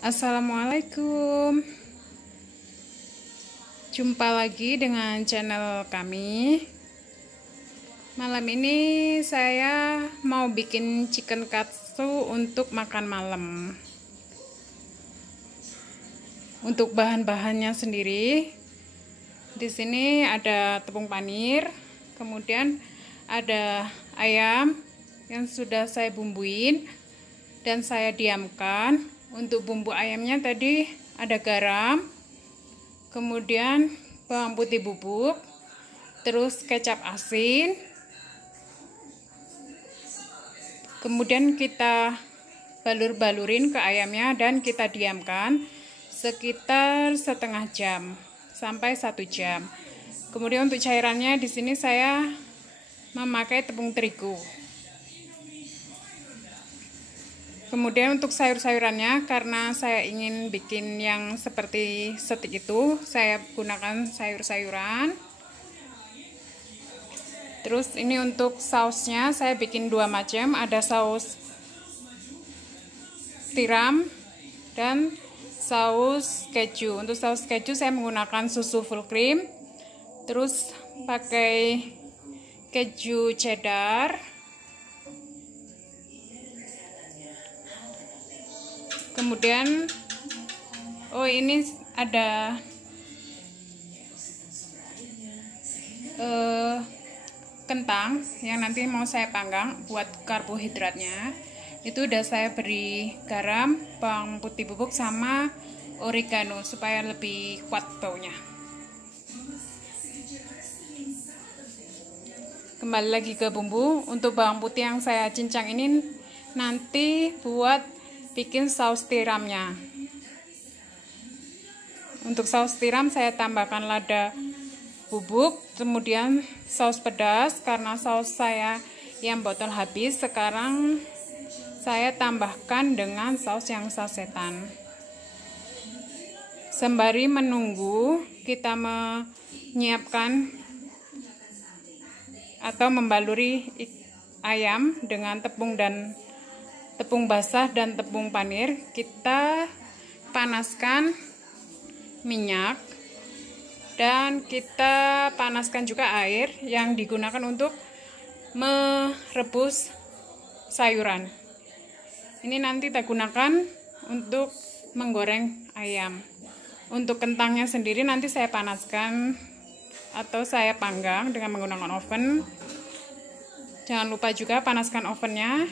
Assalamualaikum. Jumpa lagi dengan channel kami. Malam ini saya mau bikin chicken katsu untuk makan malam. Untuk bahan-bahannya sendiri, di sini ada tepung panir, kemudian ada ayam yang sudah saya bumbuin dan saya diamkan. Untuk bumbu ayamnya tadi ada garam, kemudian bawang putih bubuk, terus kecap asin. Kemudian kita balur-balurin ke ayamnya dan kita diamkan sekitar setengah jam sampai 1 jam. Kemudian untuk cairannya di sini saya memakai tepung terigu. Kemudian untuk sayur-sayurannya, karena saya ingin bikin yang seperti steak itu, saya gunakan sayur-sayuran. Terus ini untuk sausnya saya bikin 2 macam, ada saus tiram dan saus keju. Untuk saus keju saya menggunakan susu full cream, terus pakai keju cheddar. Kemudian ini ada kentang yang nanti mau saya panggang buat karbohidratnya. Itu udah saya beri garam, bawang putih bubuk sama oregano supaya lebih kuat baunya. Kembali lagi ke bumbu. Untuk bawang putih yang saya cincang ini nanti buat bikin saus tiramnya. Untuk saus tiram saya tambahkan lada bubuk, kemudian saus pedas karena saus saya yang botol habis. Sekarang saya tambahkan dengan saus yang sasetan. Sembari menunggu kita menyiapkan atau membaluri ayam dengan tepung basah dan tepung panir. Kita panaskan minyak dan kita panaskan juga air yang digunakan untuk merebus sayuran. Ini nanti kita gunakan untuk menggoreng ayam. Untuk kentangnya sendiri nanti saya panaskan atau saya panggang dengan menggunakan oven. Jangan lupa juga panaskan ovennya.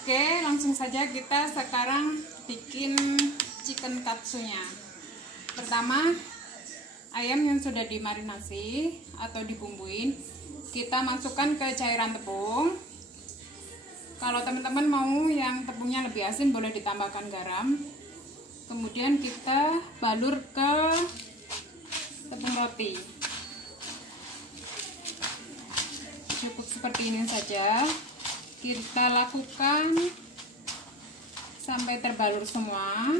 Oke, langsung saja kita sekarang bikin chicken katsunya. Pertama, ayam yang sudah dimarinasi atau dibumbuin, kita masukkan ke cairan tepung. Kalau teman-teman mau yang tepungnya lebih asin, boleh ditambahkan garam. Kemudian kita balur ke tepung roti. Cukup seperti ini saja. Kita lakukan sampai terbalur semua.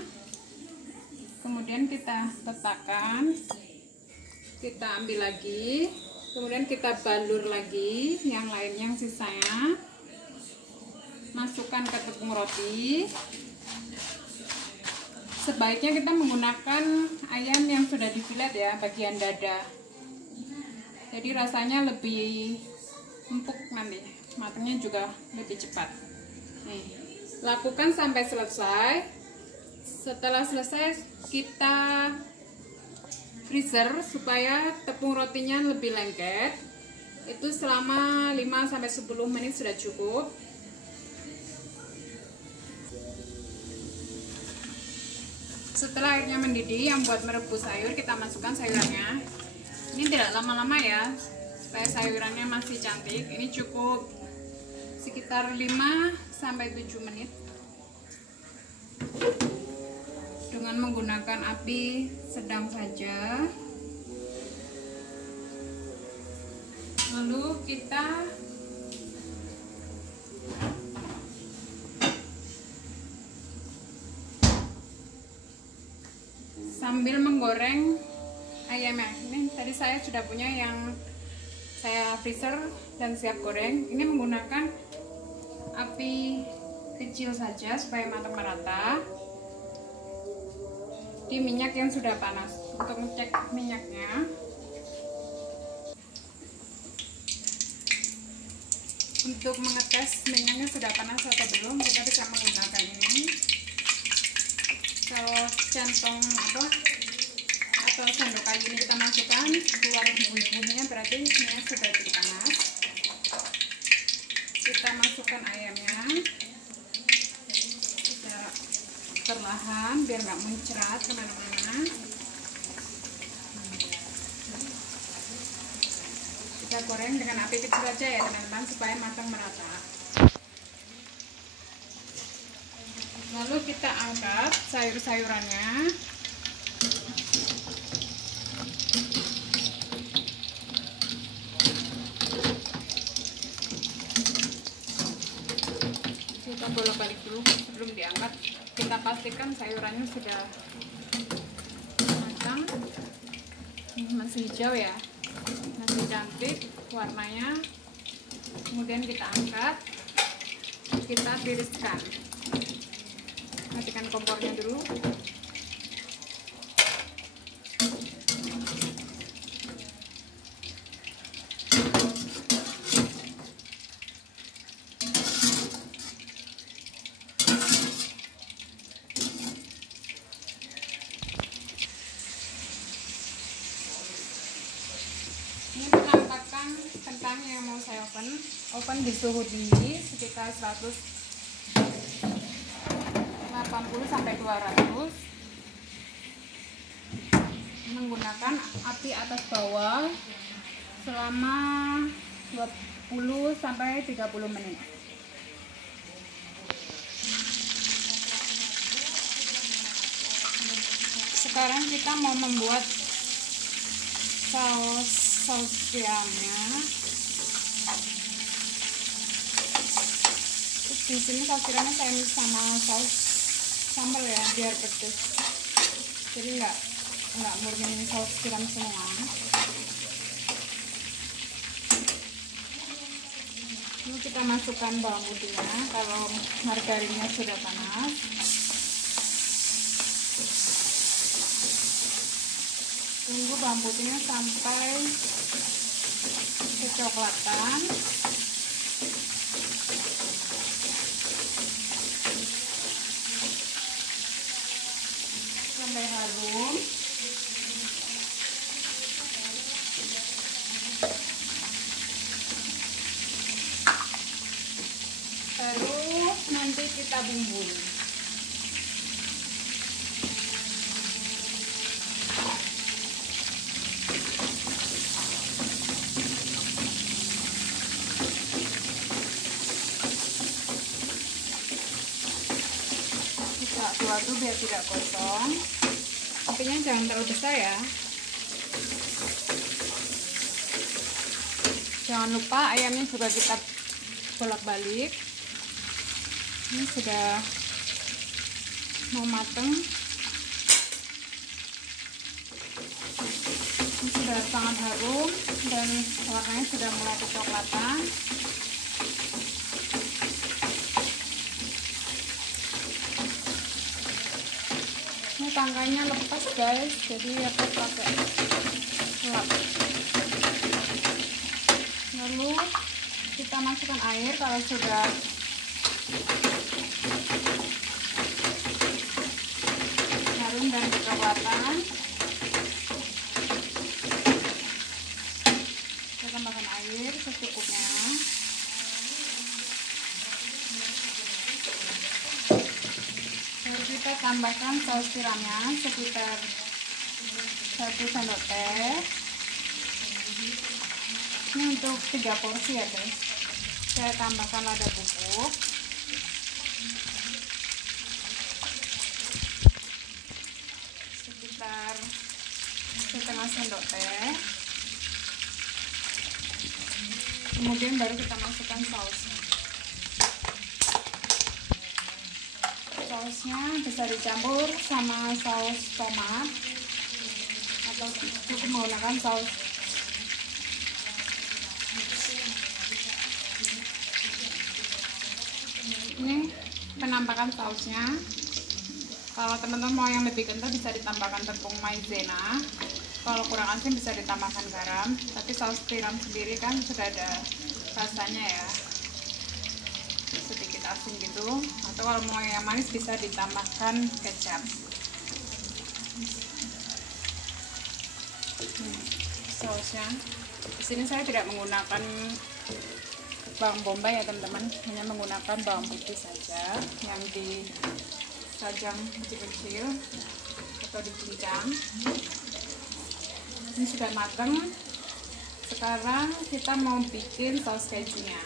Kemudian kita letakkan, kita ambil lagi, kemudian kita balur lagi yang lainnya, yang sisanya masukkan ke tepung roti. Sebaiknya kita menggunakan ayam yang sudah difilet ya, bagian dada, jadi rasanya lebih empuk, nanti matangnya juga lebih cepat. Nih, lakukan sampai selesai. Setelah selesai kita freezer supaya tepung rotinya lebih lengket. Itu selama 5-10 menit sudah cukup. Setelah airnya mendidih yang buat merebus sayur, kita masukkan sayurannya. Ini tidak lama-lama ya, supaya sayurannya masih cantik. Ini cukup sekitar 5-7 menit dengan menggunakan api sedang saja. Lalu kita sambil menggoreng ayamnya. Ini tadi saya sudah punya yang saya freezer dan siap goreng. Ini menggunakan api kecil saja supaya matang merata di minyak yang sudah panas. Untuk ngecek minyaknya, untuk mengetes minyaknya sudah panas atau belum, kita bisa menggunakan ini. Kalau centong atau sendok kayu ini kita masukkan, keluar bumbu-bumbunya, berarti minyaknya sudah cukup panas. Kita masukkan ayamnya secara perlahan biar nggak muncrat kemana-mana. Kita goreng dengan api kecil aja ya teman-teman, supaya matang merata. Lalu kita angkat sayur-sayurannya. Kita bolak-balik dulu sebelum diangkat. Kita pastikan sayurannya sudah matang. Masih hijau ya, masih cantik warnanya. Kemudian kita angkat, kita tiriskan. Matikan kompornya dulu. Ini penampakan kentang yang mau saya oven di suhu tinggi sekitar 180–200, menggunakan api atas bawah selama 20–30 menit. Sekarang kita mau membuat saus tiramnya. Terus di sini saus tiramnya saya mix sama saus sambal ya, biar pedes. Jadi nggak murni saus tiram semua. Lalu kita masukkan bawang putihnya kalau margarinnya sudah panas. Tunggu bawang putihnya sampai kecoklatan. Sampai harum. Baru nanti kita bumbui. Aduk biar tidak gosong. Apinya jangan terlalu besar ya. Jangan lupa ayamnya juga kita bolak-balik. Ini sudah mau mateng. Ini sudah sangat harum dan warnanya sudah mulai kecoklatan. Ini tangkainya lepas guys, jadi aku pakai lap. Lalu kita masukkan air kalau sudah harum dan kecoklatan. Kita tambahkan air secukupnya. Lalu kita tambahkan saus tiramnya sekitar 1 sendok teh. Ini untuk 3 porsi ya guys. Saya tambahkan lada bubuk. Sekitar setengah sendok teh. Kemudian baru kita masukkan sausnya. Sausnya bisa dicampur sama saus tomat atau cukup menggunakan saus menambahkan sausnya. Kalau teman-teman mau yang lebih kental bisa ditambahkan tepung maizena. Kalau kurang asin bisa ditambahkan garam. Tapi saus tiram sendiri kan sudah ada rasanya ya, sedikit asin gitu. Atau kalau mau yang manis bisa ditambahkan kecap. Sausnya di sini saya tidak menggunakan bawang bombay ya teman-teman, hanya menggunakan bawang putih saja yang disajang kecil-kecil atau dicincang. Ini sudah matang. Sekarang kita mau bikin saus kejunya.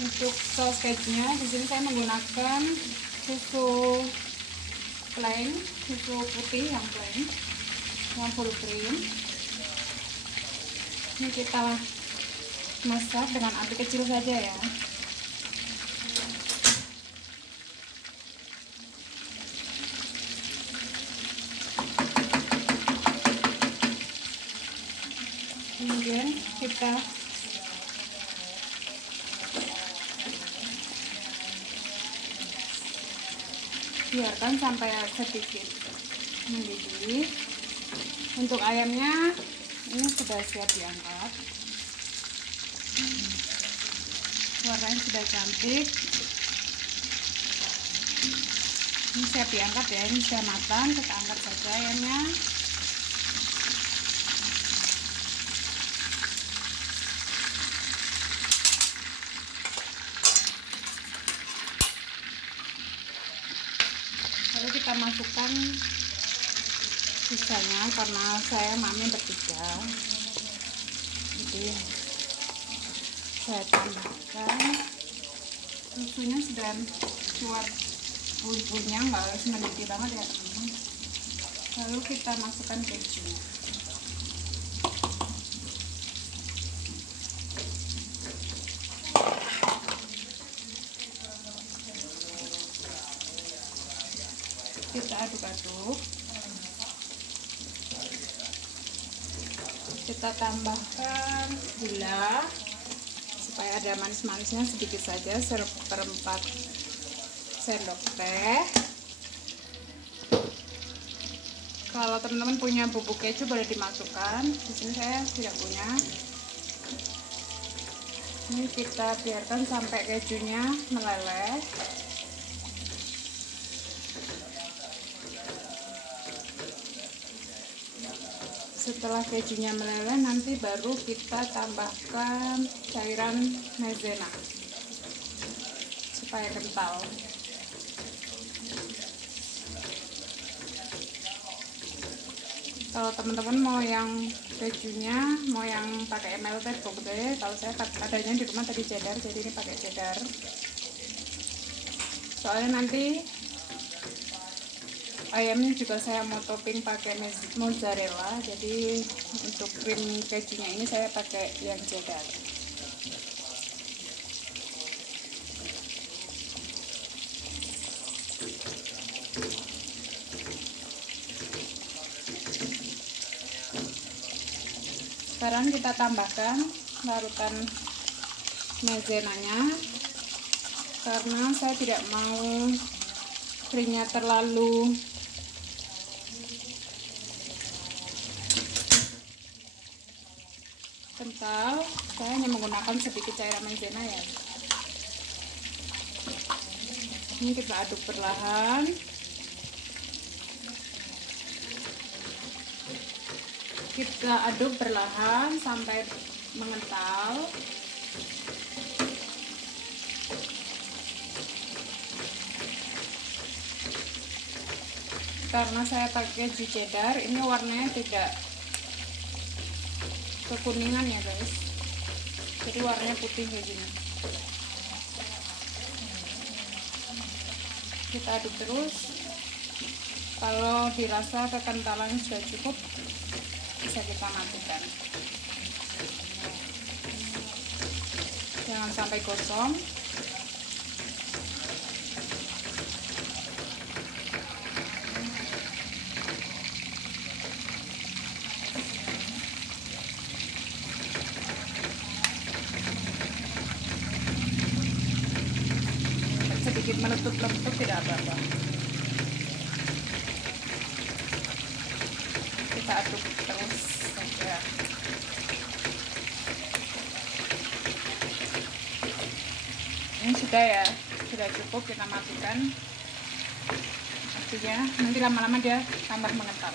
Untuk saus kejunya di sini saya menggunakan susu plain, susu putih yang plain, yang full cream. Ini kita masak dengan api kecil saja ya. Kemudian kita biarkan sampai sedikit mendidih. Untuk ayamnya ini sudah siap diangkat. Warnanya sudah cantik. Ini siap diangkat ya, ini sudah matang. Kita angkat saja ayamnya. Lalu kita masukkan sisanya, karena saya mami bertiga, jadi saya tambahkan susunya. Sudah buat bumbunya, nggak harus mendidih banget ya teman-teman. Lalu kita masukkan kejunya. Kita aduk-aduk. Kita tambahkan gula supaya ada manis-manisnya sedikit saja, seperempat sendok teh. Kalau teman-teman punya bubuk keju boleh dimasukkan. Di sini saya tidak punya. Ini kita biarkan sampai kejunya meleleh. Setelah kejunya meleleh, nanti baru kita tambahkan cairan maizena supaya kental. Kalau teman-teman mau yang kejunya, mau yang pakai melted boleh. Kalau saya adanya di rumah tadi cheddar, jadi ini pakai cheddar. Soalnya nanti ayamnya juga saya mau topping pakai mozzarella, jadi untuk krim kejunya ini saya pakai yang cheddar. Sekarang kita tambahkan larutan maizenanya, karena saya tidak mau krimnya terlalu kental. Saya hanya menggunakan sedikit cairan maizena ya. Ini kita aduk perlahan. Kita aduk perlahan sampai mengental. Karena saya pakai keju cheddar, ini warnanya tidak kekuningan ya guys, jadi warnanya putih kayak gini. Kita aduk terus. Kalau dirasa kekentalannya sudah cukup, bisa kita matikan. Jangan sampai gosong. sedikit meletup tidak apa-apa. Kita aduk terus saja. Ini sudah ya, sudah cukup, kita matikan. Artinya nanti lama-lama dia tambah mengental.